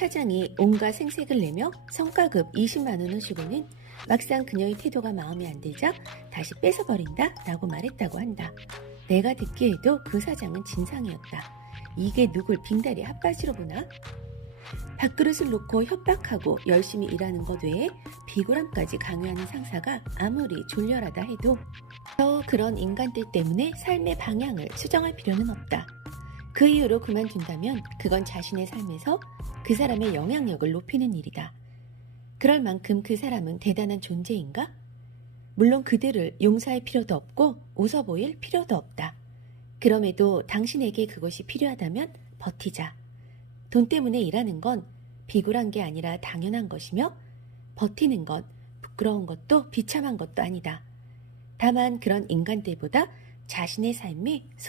사장이 온갖 생색을 내며 성과급 20만 원을 주고는 막상 그녀의 태도가 마음에 안 들자 다시 뺏어버린다 라고 말했다고 한다. 내가 듣기에도 그 사장은 진상이었다. 이게 누굴 빙다리 핫바지로 보나? 밥그릇을 놓고 협박하고 열심히 일하는 것 외에 비굴함까지 강요하는 상사가 아무리 졸렬하다 해도 저 그런 인간들 때문에 삶의 방향을 수정할 필요는 없다. 그 이유로 그만둔다면 그건 자신의 삶에서 그 사람의 영향력을 높이는 일이다. 그럴 만큼 그 사람은 대단한 존재인가? 물론 그들을 용서할 필요도 없고 웃어 보일 필요도 없다. 그럼에도 당신에게 그것이 필요하다면 버티자. 돈 때문에 일하는 건 비굴한 게 아니라 당연한 것이며 버티는 건 부끄러운 것도 비참한 것도 아니다. 다만 그런 인간들보다 자신의 삶이